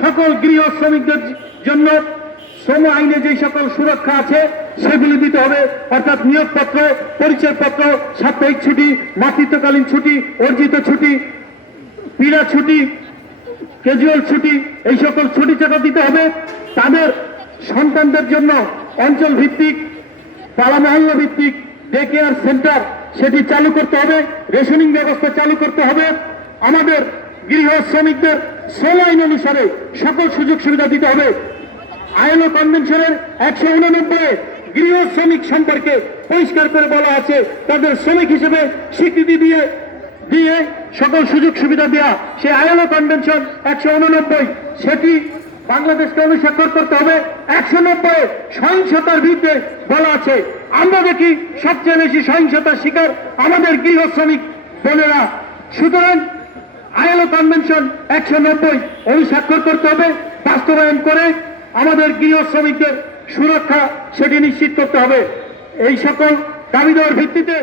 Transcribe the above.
সকল গৃহ শ্রমিকদের জন্য শ্রম আইনে যে সকল সুরক্ষা আছে, সেগুলি দিতে হবে। অর্থাৎ নিয়োগপত্র, পরিচয়পত্র, সাপ্তাহিক ছুটি, মাতৃত্বকালীন ছুটি, অর্জিত ছুটি, পীড়া ছুটি ক্যাজুয়াল ছুটি, এই সকল ছুটি চাকা দিতে হবে। তাদের সন্তানদের জন্য অঞ্চল ভিত্তিক পাড়া মহল্লা ভিত্তিক ডে কেয়ার সেন্টার সেটি চালু করতে হবে। রেশনিং ব্যবস্থা চালু করতে হবে। আমাদের গৃহ শ্রমিকদের শ্রম আইন অনুসারে সকল সুযোগ সুবিধা দিতে হবে। আইএলও কনভেনশনের একশো উননব্বই গৃহ শ্রমিক সম্পর্কে পরিষ্কার করে বলা আছে, তাদের শ্রমিক হিসেবে স্বীকৃতি দিয়ে দিয়ে সকল সুযোগ সুবিধা দেওয়া সেই আইএলও কনভেনশন একশো উননব্বই, সেটি বাংলাদেশকে অনুস্বাক্ষর করতে হবে। একশো নব্বই সহিংসতার বিরুদ্ধে বলা আছে। আমরা দেখি সবচেয়ে বেশি সহিংসতার শিকার আমাদের গৃহ শ্রমিক বোনেরা। সুতরাং আইএলও কনভেনশন একশো নব্বই অনুস্বাক্ষর করতে হবে, বাস্তবায়ন করে আমাদের গৃহ শ্রমিকদের সুরক্ষা সেটি নিশ্চিত করতে হবে। এই সকল দাবি দেওয়ার ভিত্তিতে